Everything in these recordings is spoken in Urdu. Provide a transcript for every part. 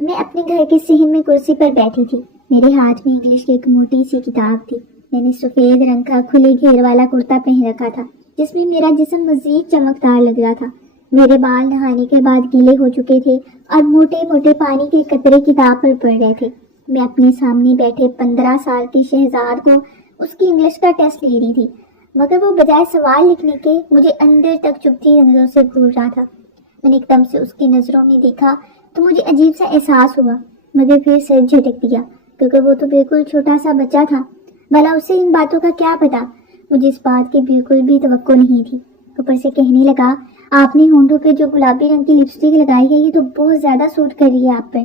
میں اپنے گھر کے صحن میں کرسی پر بیٹھی تھی. میرے ہاتھ میں انگلش کی ایک موٹی سی کتاب تھی. میں نے سفید رنگ کا کھلے گھیر والا کرتا پہن رکھا تھا جس میں میرا جسم مزید چمکدار لگ رہا تھا. میرے بال نہانے کے بعد گیلے ہو چکے تھے اور موٹے موٹے پانی کے قطرے کتاب پر پڑ رہے تھے. میں اپنے سامنے بیٹھے 15 سال کی شہزاد کو اس کی انگلش کا ٹیسٹ لے رہی تھی، مگر وہ بجائے سوال لکھنے کے مجھے اندر تک چبھتی نظروں سے گھور رہا تھا. میں نے ایک دم سے اس کی نظروں میں دیکھا تو مجھے عجیب سا احساس ہوا، مگر پھر سر جھٹک دیا کیونکہ وہ تو بالکل چھوٹا سا بچہ تھا. بھلا اسے ان باتوں کا کیا پتا؟ مجھے اس بات کی بالکل بھی توقع نہیں تھی. اوپر سے کہنے لگا، آپ نے ہونٹوں پہ جو گلابی رنگ کی لپسٹک لگائی ہے یہ تو بہت زیادہ سوٹ کر رہی ہے آپ پر.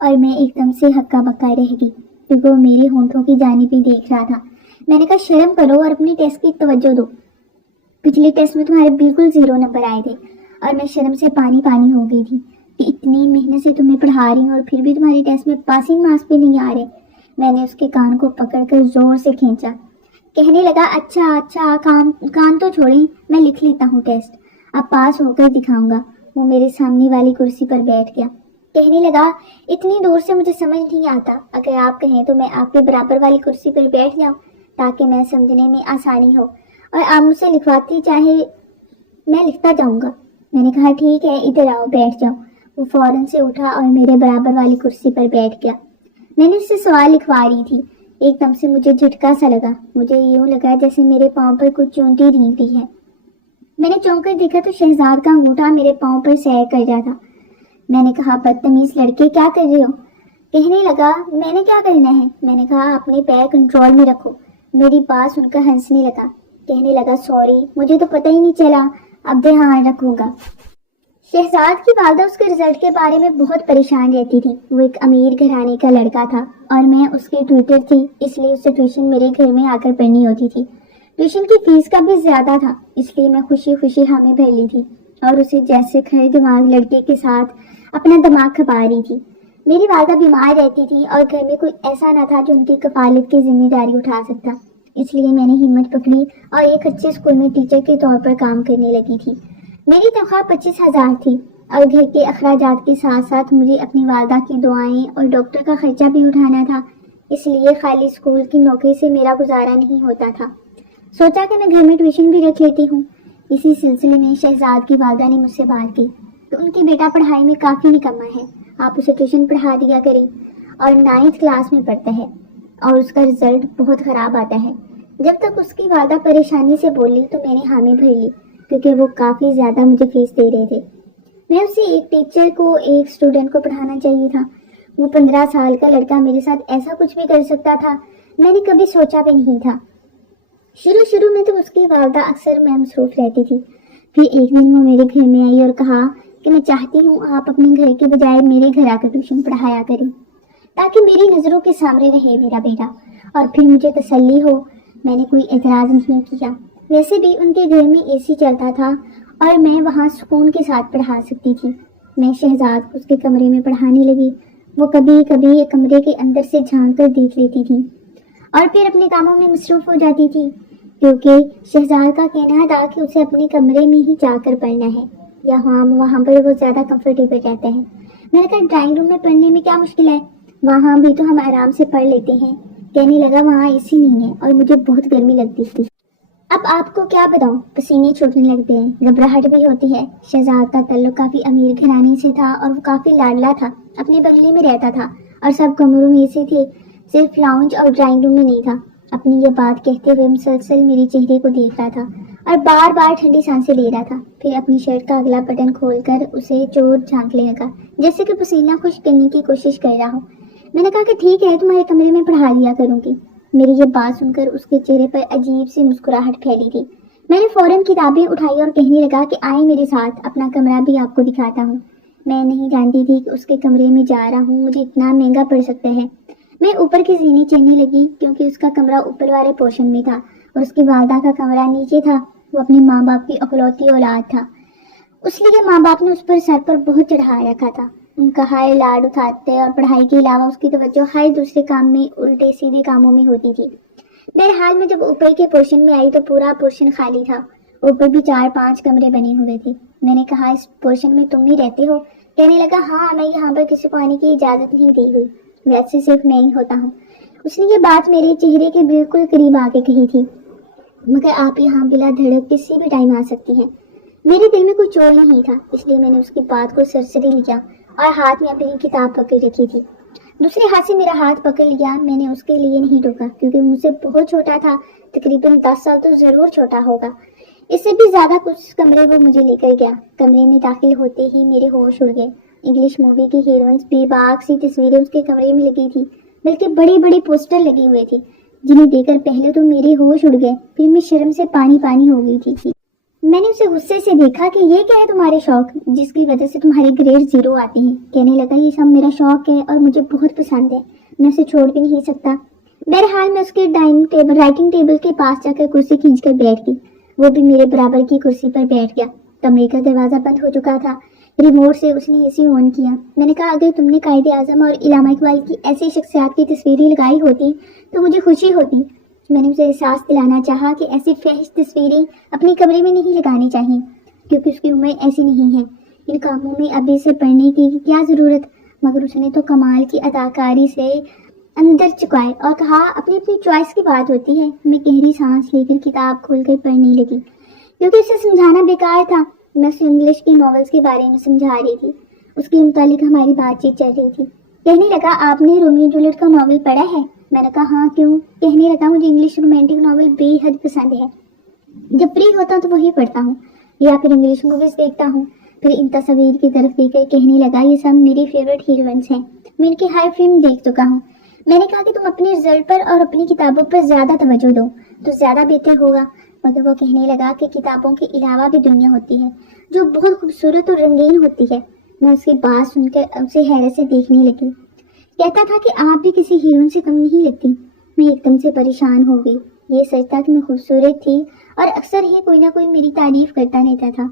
اور میں ایک دم سے ہکا بکا رہ گئی کیونکہ وہ میرے ہونٹوں کی جانب ہی دیکھ رہا تھا. میں نے کہا، شرم کرو اور اپنے ٹیسٹ کی توجہ دو. پچھلے ٹیسٹ میں تمہارے بالکل 0 نمبر آئے تھے. اور میں شرم سے پانی پانی ہو گئی تھی کہ اتنی محنت سے تمہیں پڑھا رہی ہوں اور پھر بھی تمہارے ٹیسٹ میں پاسنگ مارکس بھی نہیں آ رہے. میں نے اس کے کان کو پکڑ کر زور سے کھینچا. کہنے لگا، اچھا کان تو چھوڑیں، میں لکھ لیتا ہوں ٹیسٹ، اب پاس ہو کر دکھاؤں گا. وہ میرے سامنے والی کرسی پر بیٹھ گیا. کہنے لگا، اتنی دور سے مجھے سمجھ نہیں آتا، اگر آپ کہیں تو میں آپ کے برابر والی کرسی پر بیٹھ جاؤں تاکہ میں سمجھنے میں آسانی ہو اور آپ مجھ سے لکھواتی چاہے میں لکھتا جاؤں گا. میں نے کہا، ٹھیک ہے، ادھر آؤ، بیٹھ جاؤ. وہ فوراً سے اٹھا اور میرے برابر والی کرسی پر بیٹھ گیا. میں نے اس سے سوال لکھوا رہی تھی. ایک دم سے مجھے جھٹکا سا لگا. مجھے یوں لگا جیسے میرے پاؤں پر کچھ چونٹی رینگتی ہے. میں نے چونک کر دیکھا تو شہزاد کا انگوٹھا میرے پاؤں پر سیر کر رہا تھا. میں نے کہا، بدتمیز لڑکے، کیا کر رہے ہو؟ کہنے لگا، میں نے کیا کرنا ہے؟ میں نے کہا، اپنے پیر کنٹرول میں رکھو. میری بات سن کر ہنسنے لگا. کہنے لگا، سوری، مجھے تو پتہ ہی نہیں چلا، اب دھیان رکھوں گا. شہزاد کی والدہ اس کے رزلٹ کے بارے میں بہت پریشان رہتی تھی. وہ ایک امیر گھرانے کا لڑکا تھا اور میں اس کی ٹیوٹر تھی، اس لیے اسے ٹیوشن میرے گھر میں آ کر پڑھنی ہوتی تھی. ٹیوشن کی فیس کا بھی زیادہ تھا، اس لیے میں خوشی خوشی حامی بھر لی تھی اور اسے جیسے کھڑے دماغ لڑکے کے ساتھ اپنا دماغ کھپا رہی تھی. میری والدہ بیمار رہتی تھی اور گھر میں کوئی ایسا نہ تھا جو ان کی کفالت کی ذمہ داری اٹھا سکتا، اس لیے میں نے ہمت پکڑی اور ایک اچھے اسکول میں ٹیچر کے طور پر کام کرنے لگی تھی. میری تنخواہ 25,000 تھی اور گھر کے اخراجات کے ساتھ ساتھ مجھے اپنی والدہ کی دعائیں اور ڈاکٹر کا خرچہ بھی اٹھانا تھا، اس لیے خالی اسکول کی نوکری سے میرا گزارا نہیں ہوتا تھا. سوچا کہ میں گھر میں ٹیوشن بھی رکھ لیتی ہوں. اسی سلسلے میں شہزاد کی والدہ نے مجھ سے بات کی کہ ان کے بیٹا پڑھائی میں کافی نکما ہے، آپ اسے ٹیوشن پڑھا دیا کریں، اور 9th کلاس میں پڑھتا ہے اور اس کا رزلٹ بہت خراب آتا ہے. جب تک اس کی والدہ پریشانی سے بولی تو میں نے حامی بھر لی کیونکہ وہ کافی زیادہ مجھے فیس دے رہے تھے. میں اسے ایک ٹیچر کو ایک اسٹوڈنٹ کو پڑھانا چاہیے تھا. وہ 15 سال کا لڑکا میرے ساتھ ایسا کچھ بھی کر سکتا تھا، میں نے کبھی سوچا بھی نہیں تھا. شروع میں تو اس کی والدہ اکثر میں مصروف رہتی تھی. پھر ایک دن وہ میرے گھر میں آئی اور کہا کہ میں چاہتی ہوں آپ اپنے گھر کے بجائے میرے گھر آ کر ٹیوشن پڑھایا کریں تاکہ میری نظروں کے سامنے رہے میرا بیٹا اور پھر مجھے تسلی ہو. میں نے کوئی اعتراض نہیں کیا. ویسے بھی ان کے گھر میں اے سی چلتا تھا اور میں وہاں سکون کے ساتھ پڑھا سکتی تھی. میں شہزاد کو اس کے کمرے میں پڑھانے لگی. وہ کبھی کبھی کمرے کے اندر سے جھانک کر دیکھ لیتی تھی اور پھر اپنے کاموں میں مصروف ہو جاتی تھی کیونکہ شہزاد کا کہنا تھا کہ اسے اپنے کمرے میں ہی جا کر پڑھنا ہے، وہاں پر وہ زیادہ کمفرٹیبل رہتا ہے. میں نے کہا، ڈرائنگ روم میں پڑھنے میں کیا مشکل ہے، وہاں بھی تو ہم آرام سے پڑھ لیتے ہیں. کہنے لگا، وہاں اے سی نہیں ہے اور مجھے بہت گرمی لگتی تھی. اب آپ کو کیا بتاؤں، پسینے چھوٹنے لگتے ہیں، گھبراہٹ بھی ہوتی ہے. شہزاد کا تعلق کافی امیر گھرانے سے تھا اور وہ کافی لاڈلا تھا. اپنے بنگلے میں رہتا تھا اور سب کمروں میں سے تھے، صرف لاؤنج اور ڈرائنگ روم میں نہیں تھا. اپنی یہ بات کہتے ہوئے مسلسل میرے چہرے کو دیکھ رہا تھا اور بار بار ٹھنڈی سانسیں لے رہا تھا. پھر اپنی شرٹ کا اگلا بٹن کھول کر اسے چور جھانکنے لگا جیسے کہ پسینہ خشک کرنے کی کوشش کر رہا ہو. میں نے کہا کہ ٹھیک ہے، تمہارے کمرے میں پڑھا دیا کروں گی. میری یہ بات سن کر اس کے چہرے پر عجیب سی مسکراہٹ پھیلی تھی. میں نے فوراً کتابیں اٹھائی اور کہنے لگا کہ آئیں میرے ساتھ، اپنا کمرہ بھی آپ کو دکھاتا ہوں. میں نہیں جانتی تھی کہ اس کے کمرے میں جا رہا ہوں مجھے اتنا مہنگا پڑ سکتا ہے. میں اوپر کی زینے چڑھنے لگی کیونکہ اس کا کمرہ اوپر والے پورشن میں تھا اور اس کی والدہ کا کمرہ نیچے تھا. وہ اپنے ماں باپ کی اکلوتی اولاد تھا، اس لیے ماں باپ نے اس پر سر پر بہت چڑھا رکھا تھا. ان کا ہائے لاڈ اٹھاتے اور پڑھائی کے علاوہ اس کی توجہ ہر دوسرے کام میں، الٹے سیدھے کاموں میں ہوتی تھی. بہرحال میں جب اوپر کے پورشن میں آئی تو پورا پورشن خالی تھا. اوپر بھی 4-5 کمرے بنے ہوئے تھے. میں نے کہا، اس پورشن میں تم بھی رہتے ہو؟ کہنے لگا ہاں میں یہاں پر کسی کو آنے کی اجازت نہیں دی ہوئی، ویسے صرف میں ہی ہوتا ہوں۔ اس نے یہ بات میرے چہرے کے بالکل قریب آ کے کہی تھی، مگر آپ یہاں بلا دھڑک کسی بھی ٹائم آ سکتی ہیں۔ میرے دل میں کوئی چور نہیں تھا، اس لیے میں نے اس کی بات کو سرسری لیا اور ہاتھ میں اپنی کتاب پکڑ رکھی تھی۔ دوسرے ہاتھ سے میرا ہاتھ پکڑ لیا۔ میں نے اس کے لیے نہیں روکا کیونکہ مجھ سے بہت چھوٹا تھا، تقریباً 10 سال تو ضرور چھوٹا ہوگا، اس سے بھی زیادہ۔ کچھ کمرے وہ مجھے لے کر گیا۔ کمرے میں داخل ہوتے ہی میرے ہوش اڑ گئے۔ انگلش مووی کی ہیروئنز بے باک سی تصویریں اس کے کمرے میں لگی تھی، بلکہ بڑے بڑے پوسٹر لگے ہوئے تھے جنہیں دیکھ کر پہلے تو میرے ہوش اڑ گئے، پھر میں شرم سے پانی پانی ہو گئی تھی۔ میں نے اسے غصے سے دیکھا کہ یہ کیا ہے تمہارے شوق جس کی وجہ سے تمہارے گریڈ 0 آتے ہیں۔ کہنے لگا یہ سب میرا شوق ہے اور مجھے بہت پسند ہے، میں اسے چھوڑ بھی نہیں سکتا۔ بہرحال میں اس کے رائٹنگ ٹیبل کے پاس جا کر کرسی کھینچ کر بیٹھ گئی۔ وہ بھی میرے برابر کی کرسی پر بیٹھ گیا۔ کمرے کا دروازہ بند ہو چکا تھا۔ ریموٹ سے اس نے اے سی آن کیا۔ میں نے کہا اگر تم نے قائد اعظم اور علامہ اقبال کی ایسی شخصیات کی تصویریں لگائی ہوتی تو مجھے خوشی ہوتی۔ میں نے اسے احساس دلانا چاہا کہ ایسی فحش تصویریں اپنے کمرے میں نہیں لگانی چاہیے کیونکہ اس کی عمر ایسی نہیں ہے، ان کاموں میں ابھی سے پڑھنے کی کیا ضرورت۔ مگر اس نے تو کمال کی اداکاری سے اندر چکائے اور کہا اپنی اپنی چوائس کی بات ہوتی ہے۔ میں گہری سانس لے کر کتاب کھول کر پڑھنے لگی کیونکہ اسے سمجھانا بیکار تھا۔ میں اسے انگلش کے ناولز کے بارے میں سمجھا رہی تھی، اس کے متعلق ہماری بات چیت چل رہی تھی۔ کہنے لگا آپ نے رومیو جولیٹ کا ناول پڑھا ہے؟ میں نے کہا ہاں کیوں؟ کہنے لگا مجھے انگلش رومانٹک ناول بے حد پسند ہے، جب فری ہوتا تو وہی پڑھتا ہوں یا پھر انگلش موویز دیکھتا ہوں۔ پھر ان تصویر کی طرف دیکھ کر کہنے لگا یہ سب میری فیوریٹ ہیروئنس ہیں، میں ان کی ہر فلم دیکھ چکا ہوں۔ میں نے کہا کہ تم اپنے رزلٹ پر اور اپنی کتابوں پر زیادہ توجہ دو تو زیادہ بہتر ہوگا۔ مگر وہ کہنے لگا کہ کتابوں کے علاوہ بھی دنیا ہوتی ہے جو بہت خوبصورت اور رنگین ہوتی ہے۔ میں اس کی بات سن کر اسے حیرت سے دیکھنے لگی۔ کہتا تھا کہ آپ بھی کسی ہیروئن سے کم نہیں لگتی۔ میں ایک دم سے پریشان ہو گئی۔ یہ سچ تھا کہ میں خوبصورت تھی اور اکثر ہی کوئی نہ کوئی میری تعریف کرتا رہتا تھا،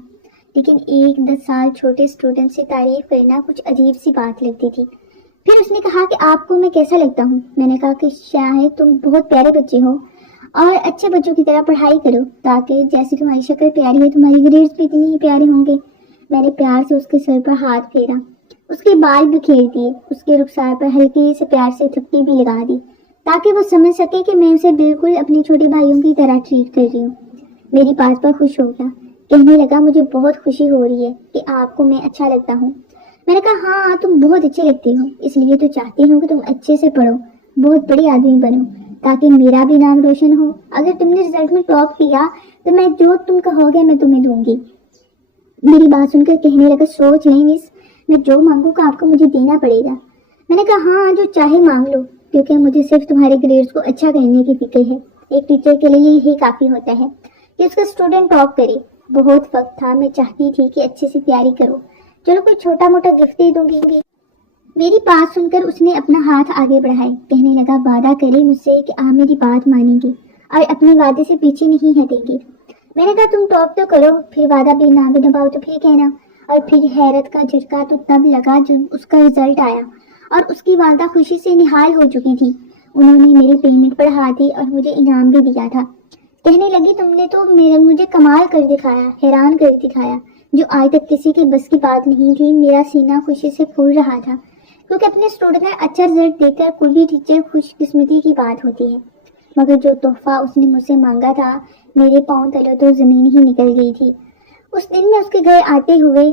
لیکن ایک 10 سال چھوٹے اسٹوڈنٹ سے تعریف کرنا کچھ عجیب سی بات لگتی تھی۔ پھر اس نے کہا کہ آپ کو میں کیسا لگتا ہوں؟ میں نے کہا کہ شاید تم بہت پیارے بچے ہو اور اچھے بچوں کی طرح پڑھائی کرو تاکہ جیسی تمہاری شکل پیاری ہے تمہاری گریڈز بھی اتنی ہی پیارے ہوں گے۔ میں نے پیار سے اس کے سر پر ہاتھ پھیرا، اس کے بال بکھیر دیے، اس کے رخسار پر ہلکی سے پیار سے تھپکی بھی لگا دی تاکہ وہ سمجھ سکے کہ میں اسے بالکل اپنے چھوٹے بھائیوں کی طرح ٹریٹ کر رہی ہوں۔ میری بات پر خوش ہو گیا، کہنے لگا مجھے بہت خوشی ہو رہی ہے کہ آپ کو میں اچھا لگتا ہوں۔ میں نے کہا ہاں تم بہت اچھے لگتے ہو، اس لیے تو چاہتی ہوں کہ تم اچھے سے پڑھو، بہت بڑے آدمی بنو تاکہ میرا بھی نام روشن ہو۔ اگر تم نے رزلٹ میں ٹاپ کیا تو میں جو تم کہو گے میں تمہیں دوں گی۔ میری بات سن کر کہنے لگا سوچ لیں مس، میں جو مانگوں گا آپ کو مجھے دینا پڑے گا۔ میں نے کہا ہاں جو چاہے مانگ لو کیونکہ مجھے صرف تمہارے گریڈز کو اچھا کرنے کی فکر ہے۔ ایک ٹیچر کے لیے یہی کافی ہوتا ہے کہ اس کا اسٹوڈنٹ ٹاپ کرے۔ بہت وقت تھا میں چاہتی تھی کہ اچھے سے تیاری کرو، چلو کوئی چھوٹا موٹا گفٹ دے دوں گی۔ میری بات سن کر اس نے اپنا ہاتھ آگے بڑھائے، کہنے لگا وعدہ کرے مجھ سے کہ آپ میری بات مانیں گی اور اپنے وعدے سے پیچھے نہیں ہٹیں گی۔ میں نے کہا تم ٹاپ تو کرو، پھر وعدہ بھی نہ بھی نبھاؤ تو پھر کہنا۔ اور پھر حیرت کا جھٹکا تو تب لگا جب اس کا رزلٹ آیا اور اس کی والدہ خوشی سے نہال ہو چکی تھی۔ انہوں نے میرے پیمنٹ بڑھا دی اور مجھے انعام بھی دیا تھا۔ کہنے لگی تم نے تو مجھے کمال کر دکھایا، حیران کر دکھایا، جو آج تک کسی کے بس کی بات نہیں تھی۔ میرا سینہ خوشی سے پھول رہا تھا کیونکہ اپنے اسٹوڈنٹ میں اچھا رزلٹ دیکھ کر کوئی بھی ٹیچر خوش قسمتی کی بات ہوتی ہے۔ مگر جو تحفہ اس نے مجھ سے مانگا تھا میرے پاؤں تلے تو زمین ہی نکل گئی تھی۔ اس دن میں اس کے گھر آتے ہوئے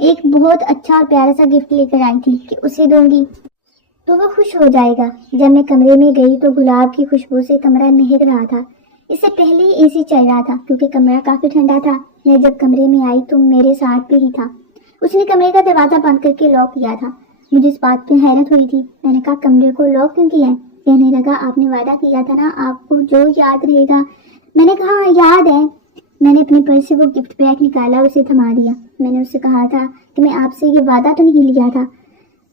ایک بہت اچھا اور پیارا سا گفٹ لے کر آئی تھی کہ اسے دوں گی تو وہ خوش ہو جائے گا۔ جب میں کمرے میں گئی تو گلاب کی خوشبو سے کمرہ مہک رہا تھا۔ اس سے پہلے ہی اے سی چل رہا تھا کیونکہ کمرہ کافی ٹھنڈا تھا۔ میں جب کمرے میں آئی تو میرے ساتھ بھی ہی تھا۔ اس نے کمرے کا دروازہ بند کر کے لاک کیا تھا۔ مجھے اس بات پہ حیرت ہوئی تھی۔ میں نے کہا کمرے کو لاک کیوں کیا ہے؟ کہنے لگا آپ نے وعدہ کیا تھا نا آپ کو جو یاد رہے گا۔ میں نے کہا یاد ہے۔ میں نے اپنے پرس سے وہ گفٹ پیک نکالا اور اسے تھما دیا۔ میں نے اس سے کہا تھا کہ میں آپ سے یہ وعدہ تو نہیں لیا تھا۔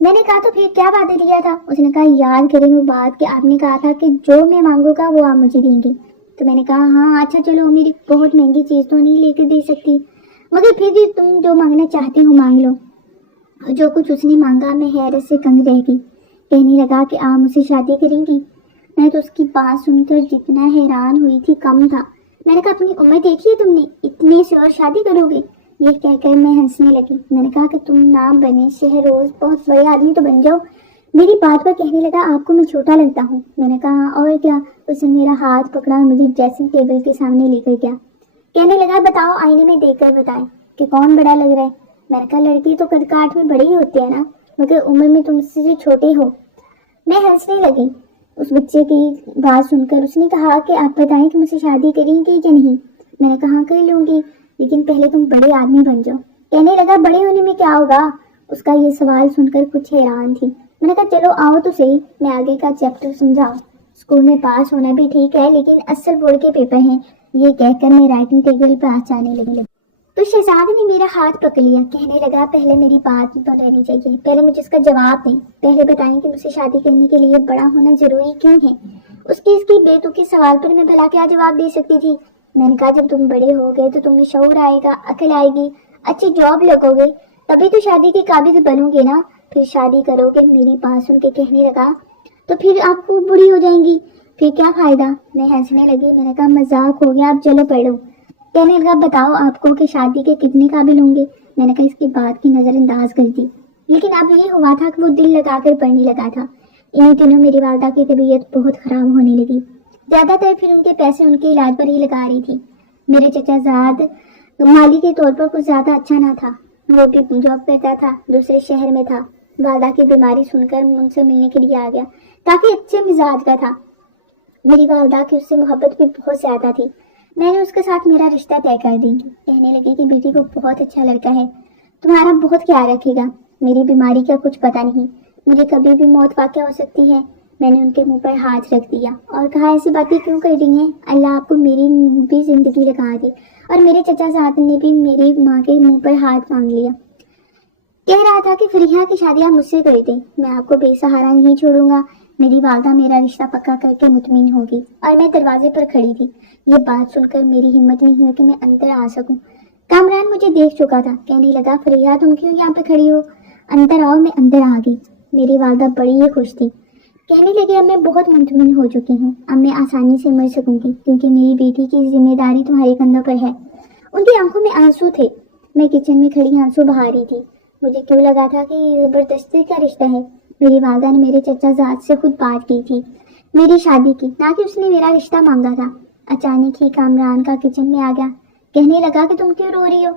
میں نے کہا تو پھر کیا وعدہ لیا تھا؟ اس نے کہا یاد کریں وہ بات کہ آپ نے کہا تھا کہ جو میں مانگوں گا وہ آپ مجھے دیں گی۔ تو میں نے کہا ہاں اچھا چلو میری بہت مہنگی چیز تو نہیں لے کے دے سکتی مگر پھر بھی تم جو مانگنا چاہتے ہو مانگ لو۔ جو کچھ اس نے مانگا میں حیرت سے کنگ رہ گئی۔ کہنے لگا کہ آپ مجھ سے شادی کریں گی؟ میں تو اس کی بات سن کر جتنا حیران ہوئی تھی کم تھا۔ میں نے کہا اپنی عمر دیکھی ہے تم نے، اتنے سے اور شادی کرو گے؟ یہ کہہ کر میں ہنسنے لگی۔ میں نے کہا کہ تم نہ بنے شہروز بہت بڑے آدمی تو بن جاؤ۔ میری بات پر کہنے لگا آپ کو میں چھوٹا لگتا ہوں۔ میں نے کہا اور کیا؟ اس نے میرا ہاتھ پکڑا اور مجھے ڈریسنگ ٹیبل کے سامنے لے کر گیا۔ کہنے لگا بتاؤ آئینے میں دیکھ کر بتائیں کہ کون بڑا لگ رہا ہے۔ میں نے کہا لڑکی تو قد کاٹ میں بڑی ہی ہوتی ہے نا، مگر عمر میں تم سے چھوٹے ہو۔ میں ہنسنے لگی۔ اس بچے کی بات سن کر اس نے کہا کہ آپ بتائیں کہ مجھ سے شادی کریں گے کہ نہیں۔ میں نے کہا کر لوں گی، لیکن پہلے تم بڑے آدمی بن جاؤ۔ کہنے لگا بڑے ہونے میں کیا ہوگا؟ اس کا یہ سوال سن کر کچھ حیران تھی۔ میں نے کہا چلو آؤ تو صحیح، میں آگے کا چیپٹر سمجھاؤں۔ اسکول میں پاس ہونا بھی ٹھیک ہے، لیکن اصل بورڈ کے پیپر ہیں۔ یہ کہہ کر میں رائٹنگ ٹیبل پر جانے لگی تو شہزادے نے میرا ہاتھ پکڑ لیا۔ کہنے لگا پہلے میری بات پر رہنی چاہیے، پہلے مجھے اس کا جواب دیں۔ پہلے بتائیں کہ مجھ سے شادی کرنے کے لیے بڑا ہونا ضروری کیوں ہے؟ اس کی بے تکی سوال پر میں بھلا کیا جواب دے سکتی تھی؟ میں نے کہا جب تم بڑے ہو گئے تو تمہیں شعور آئے گا، عقل آئے گی، اچھی جاب لگو گے، تبھی تو شادی کے قابل بنو گے نا، پھر شادی کرو گے۔ میری بات سن کے کہنے لگا تو پھر آپ کو بڑی ہو جائیں گی، پھر کیا فائدہ؟ میں ہنسنے لگی۔ میں نے کہا مذاق ہو گیا، اب چلو پڑھو۔ کہنے لگا بتاؤ آپ کو کہ شادی کے کتنے قابل ہوں گے؟ میں نے کہا اس کی بات کی نظر انداز کر دی، لیکن اب یہ ہوا تھا کہ وہ دل لگا کر پڑھنے لگا تھا۔ انہی دنوں میری والدہ کی طبیعت بہت خراب ہونے لگی، زیادہ تر پھر ان کے پیسے ان کے علاج پر ہی لگا رہی تھی۔ میرے چچا زاد مالی کے طور پر کچھ زیادہ اچھا نہ تھا، وہ بھی جاب کرتا تھا، دوسرے شہر میں تھا۔ والدہ کی بیماری سن کر ان سے ملنے کے لیے آ گیا، کافی اچھے مزاج کا تھا۔ میری والدہ کی اس سے محبت بھی بہت زیادہ تھی۔ میں نے اس کے ساتھ میرا رشتہ طے کر دی۔ کہنے لگی کہ بیٹی کو بہت اچھا لڑکا ہے، تمہارا بہت خیال رکھے گا۔ میری بیماری کا کچھ پتہ نہیں، مجھے کبھی بھی موت واقع ہو سکتی ہے۔ میں نے ان کے منہ پر ہاتھ رکھ دیا اور کہا ایسی باتیں کیوں کر رہی ہیں؟ اللہ آپ کو میری بھی زندگی لگا دی۔ اور میرے چچا زاد نے بھی میری ماں کے منہ پر ہاتھ مانگ لیا۔ کہہ رہا تھا کہ فریحہ کی شادیاں مجھ سے کر دیں، میں آپ کو بے سہارا نہیں چھوڑوں گا۔ میری والدہ میرا رشتہ پکا کر کے مطمئن ہوگی، اور میں دروازے پر کھڑی تھی۔ یہ بات سن کر میری ہمت نہیں ہوئی کہ میں اندر آ سکوں۔ کامران مجھے دیکھ چکا تھا، کہنے لگا فریحہ تم کیوں یہاں پہ کھڑی ہو؟ اندر آؤ۔ میں اندر آ گئی۔ میری والدہ بڑی ہی خوش تھی، کہنے لگی اب میں بہت مطمئن ہو چکی ہوں، اب میں آسانی سے مر سکوں گی، کیونکہ میری بیٹی کی ذمہ داری تمہارے کندھوں پر ہے۔ ان کی آنکھوں میں آنسو تھے۔ میں کچن میں کھڑی آنسو بہا رہی تھی۔ مجھے کیوں لگا تھا کہ یہ زبردستی کا رشتہ ہے۔ میری والدہ نے میرے چچا زاد سے خود بات کی تھی میری شادی کی، نہ کہ اس نے میرا رشتہ مانگا تھا۔ اچانک ہی کامران کا کچن میں آ گیا، کہنے لگا کہ تم کیوں رو رہی ہو؟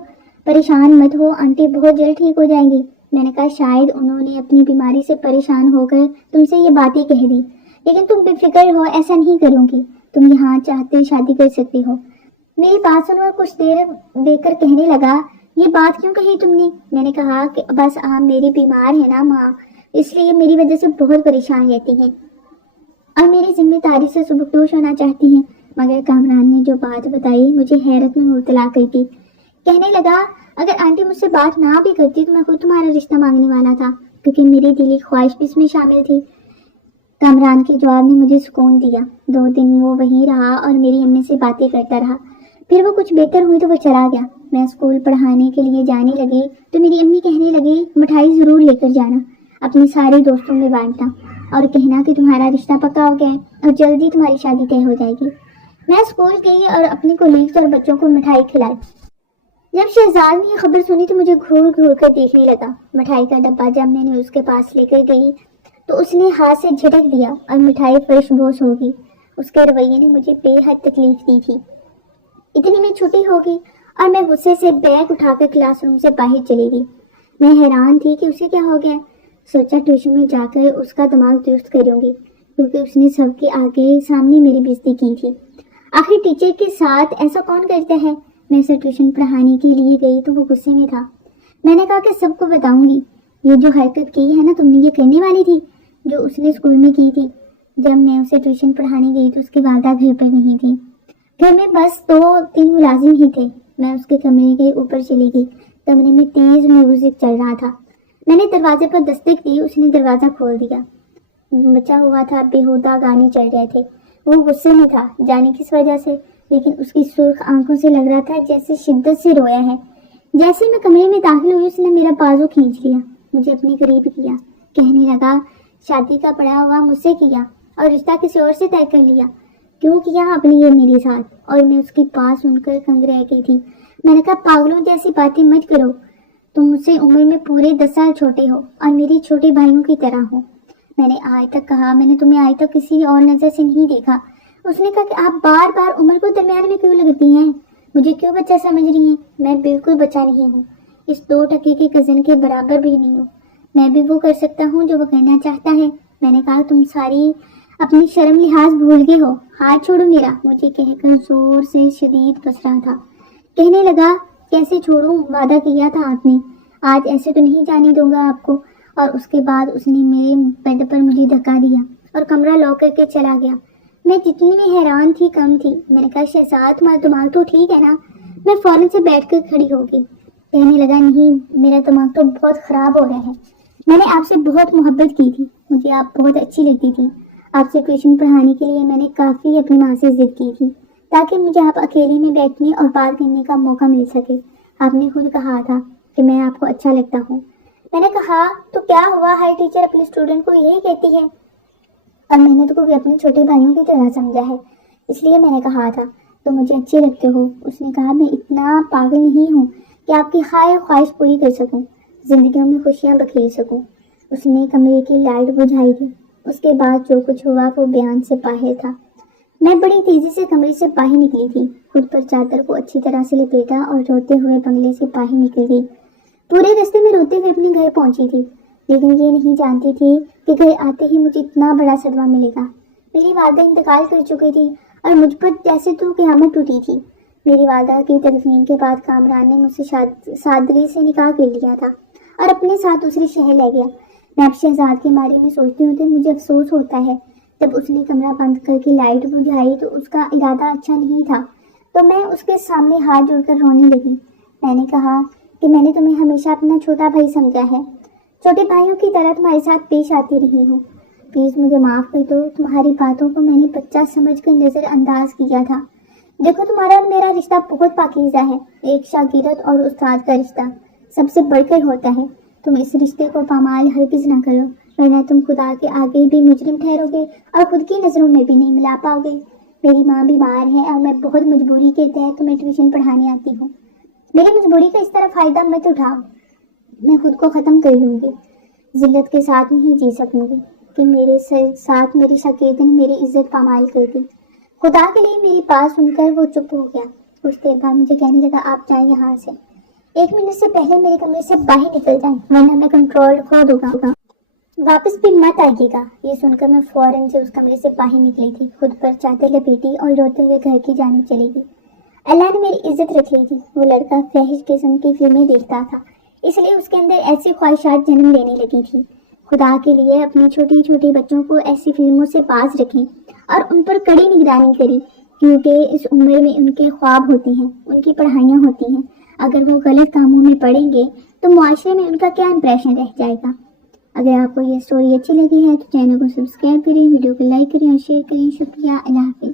پریشان مت ہو، آنٹی بہت جلد ٹھیک ہو جائیں گی۔ میں نے کہا شاید انہوں نے اپنی بیماری سے پریشان ہو کر تم سے یہ باتیں کہہ دی، لیکن تم بے فکر ہو، ایسا نہیں کروں گی، تم یہاں چاہتے شادی کر سکتی ہو۔ میری بات سن کر کچھ دیر دیکھ کر کہنے لگا یہ بات کیوں کہی تم نے؟ میں نے کہا کہ بس آپ میری بیمار ہے نا ماں، اس لیے میری وجہ سے بہت پریشان رہتی ہیں اور میری ذمہ داری سے سبکدوش ہونا چاہتی ہیں۔ مگر کامران نے جو بات بتائی مجھے حیرت میں مبتلا کر دی۔ کہنے لگا اگر آنٹی مجھ سے بات نہ بھی کرتی تو میں خود تمہارا رشتہ مانگنے والا تھا، کیونکہ میری دلی خواہش بھی اس میں شامل تھی۔ کامران کے جواب نے مجھے سکون دیا۔ 2 دن وہ وہیں رہا اور میری امی سے باتیں کرتا رہا، پھر وہ کچھ بہتر ہوئی تو وہ چلا گیا۔ میں اسکول پڑھانے کے لیے جانے لگی تو میری امی کہنے لگی مٹھائی ضرور لے کر جانا، اپنے سارے دوستوں میں بانٹنا اور کہنا کہ تمہارا رشتہ پکا ہو گیا ہے اور جلدی تمہاری شادی طے ہو جائے گی۔ میں اسکول گئی اور اپنے کولیگز اور بچوں کو مٹھائی کھلائی۔ جب شہزاد نے یہ خبر سنی تو مجھے گھور گھور کر دیکھنے لگا۔ مٹھائی کا ڈبہ جب میں نے اس کے پاس لے کر گئی تو اس نے ہاتھ سے جھٹک دیا اور مٹھائی فرش بوس ہو گئی۔ اس کے رویے نے مجھے بے حد تکلیف دی تھی۔ اتنی میں چھٹی ہو گئی اور میں غصے سے بیگ اٹھا کر کلاس روم سے باہر چلی گئی۔ میں حیران تھی کہ اسے کیا ہو گیا۔ سوچا ٹیوشن میں جا کر اس کا دماغ درست کروں گی، کیونکہ اس نے سب کے آگے سامنے میری بےزتی کی تھی۔ آخر ٹیچر کے ساتھ ایسا کون کرتا ہے؟ میں اسے ٹیوشن پڑھانے کے لیے گئی تو وہ غصے میں تھا۔ میں نے کہا کہ سب کو بتاؤں گی، یہ جو حرکت کی ہے نا تم نے، یہ کرنے والی تھی جو اس نے اسکول میں کی تھی۔ جب میں اسے ٹیوشن پڑھانے گئی تو اس کی والدہ گھر پر نہیں تھی، گھر میں بس 2-3 ملازم ہی تھے۔ میں اس کے کمرے کے اوپر چلی گئی، کمرے میں تیز میوزک چل رہا تھا۔ میں نے دروازے پر دستک دی، اس نے دروازہ کھول دیا۔ بچا ہوا تھا، بےہودہ گانے چل رہے تھے۔ وہ غصے میں تھا، جانے کس وجہ سے، لیکن اس کی سرخ آنکھوں سے لگ رہا تھا جیسے شدت سے رویا ہے۔ جیسے میں کمرے میں داخل ہوئی اس نے میرا بازو کھینچ لیا، مجھے اپنے قریب کیا، کہنے لگا شادی کا پڑا ہوا مجھ سے کیا اور رشتہ کسی اور سے طے کر لیا، کیوں کیا آپ نے یہ میرے ساتھ؟ اور میں اس کی بات سن کر کنگ رہ گئی تھی۔ میں نے کہا پاگلوں جیسی باتیں مت کرو، تم مجھ سے عمر میں پورے 10 سال چھوٹے ہو اور میرے چھوٹے بھائیوں کی طرح ہو۔ میں نے آج تک کہا میں نے تمہیں آج تک کسی اور نظر سے نہیں دیکھا۔ اس نے کہا کہ آپ بار بار عمر کو درمیان میں کیوں لگتی ہیں، مجھے کیوں بچہ سمجھ رہی ہیں؟ میں بالکل بچہ نہیں ہوں، اس 2 ٹکے کے کزن کے برابر بھی نہیں ہوں۔ میں بھی وہ کر سکتا ہوں جو وہ کرنا چاہتا ہے۔ میں نے کہا تم ساری اپنی شرم لحاظ بھول گئے ہو، ہاتھ چھوڑو میرا، مجھے کہہ کر زور سے شدید پس رہا تھا۔ کہنے لگا کیسے چھوڑوں، وعدہ کیا تھا آپ نے، آج ایسے تو نہیں جانے دوں گا آپ کو۔ اور اس کے بعد اس نے میرے بیڈ پر مجھے دھکا دیا اور کمرہ لاک کر کے چلا گیا۔ میں جتنی بھی حیران تھی کم تھی۔ میں نے کہا شہزاد تمہارا دماغ تو ٹھیک ہے نا؟ میں فوراً سے بیٹھ کر کھڑی ہو گئی۔ کہنے لگا نہیں، میرا دماغ تو بہت خراب ہو رہا ہے، میں نے آپ سے بہت محبت کی تھی، مجھے آپ بہت اچھی لگتی تھی، آپ سے ٹیوشن پڑھانے کے لیے میں نے کافی اپنی ماں سے ضد کی تھی تاکہ مجھے آپ اکیلے میں بیٹھنے اور بات کرنے کا موقع مل سکے۔ آپ نے خود کہا تھا کہ میں آپ کو اچھا لگتا ہوں۔ میں نے کہا تو کیا ہوا، ہر ٹیچر اپنے اسٹوڈنٹ کو یہی کہتی ہے، اور میں نے تو کو بھی اپنے چھوٹے بھائیوں کی طرح سمجھا ہے، اس لیے میں نے کہا تھا تم مجھے اچھے لگتے ہو۔ اس نے کہا میں اتنا پاگل نہیں ہوں کہ آپ کی ہر خواہش پوری کر سکوں، زندگیوں میں خوشیاں بکھیر سکوں۔ اس نے کمرے کی لائٹ بجھائی تھی۔ اس کے بعد جو کچھ ہوا وہ بیان سے باہر تھا۔ میں بڑی تیزی سے کمرے سے باہر نکلی تھی، خود پر چادر کو اچھی طرح سے لپیٹا اور روتے ہوئے بنگلے سے باہر نکل گئی۔ پورے راستے میں روتے ہوئے اپنے گھر پہنچی تھی، لیکن یہ نہیں جانتی تھی کہ گھر آتے ہی مجھے اتنا بڑا صدمہ ملے گا۔ میری والدہ انتقال کر چکی تھی اور مجھ پر جیسے تو قیامت ٹوٹی تھی۔ میری والدہ کی تدفین کے بعد کامران نے مجھ سے سادگی سے نکاح کر لیا تھا اور اپنے ساتھ دوسرے شہر لے گیا۔ میں اب شہزاد کے بارے میں سوچتی ہوں تو مجھے افسوس ہوتا ہے۔ جب اس نے کمرہ بند کر کے لائٹ بجھائی تو اس کا ارادہ اچھا نہیں تھا، تو میں اس کے سامنے ہاتھ جوڑ کر رونے لگی۔ میں نے کہا کہ میں نے تمہیں ہمیشہ اپنا چھوٹا بھائی سمجھا ہے، چھوٹے بھائیوں کی طرح تمہارے ساتھ پیش آتی رہی ہوں، پلیز مجھے معاف کر دو، تمہاری باتوں کو میں نے بچہ سمجھ کر نظر انداز کیا تھا۔ دیکھو تمہارا اور میرا رشتہ بہت پاکیزہ ہے، ایک شاگرد اور استاد کا رشتہ سب سے بڑھ کر ہوتا ہے۔ تم اس رشتے کو پامال ہرگز نہ کرو، ورنہ تم خدا کے آگے بھی مجرم ٹھہرو گے اور خود کی نظروں میں بھی نہیں ملا پاؤ گے۔ میری ماں بیمار ہے اور میں بہت مجبوری کے تحت تمہیں ٹیوشن پڑھانے آتی ہوں، میری مجبوری کا اس طرح فائدہ مت اٹھاؤ، میں خود کو ختم کر لوں گی، ذلت کے ساتھ نہیں جی سکوں گی کہ میرے ساتھ میری شاگرد نے میری عزت پامال کر دی۔ خدا کے لیے میری بات سن کر وہ چپ ہو گیا۔ کچھ دیر بعد مجھے کہنے لگا آپ جائیں یہاں سے، 1 منٹ سے پہلے میرے کمرے سے باہر نکل جائیں ورنہ میں کنٹرول کھو دوں گا، واپس بھی مت آئیے گا۔ یہ سن کر میں فوراً سے اس کمرے سے باہر نکلی تھی، خود پر چادر لپیٹی اور روتے ہوئے گھر کی جانب چلی گئی۔ اللہ نے میری عزت رکھ لی تھی۔ وہ لڑکا فحش قسم کی فلمیں دیکھتا تھا، اس لیے اس کے اندر ایسی خواہشات جنم لینے لگی تھی۔ خدا کے لیے اپنے چھوٹی چھوٹی بچوں کو ایسی فلموں سے باز رکھیں اور ان پر کڑی نگرانی کریں، کیونکہ اس عمر میں ان کے خواب ہوتے ہیں، ان کی پڑھائیاں ہوتی ہیں۔ اگر وہ غلط کاموں میں پڑیں گے تو معاشرے میں ان کا کیا امپریشن رہ جائے گا۔ اگر آپ کو یہ سٹوری اچھی لگی ہے تو چینل کو سبسکرائب کریں، ویڈیو کو لائک کریں اور شیئر کریں۔ شکریہ، اللہ حافظ۔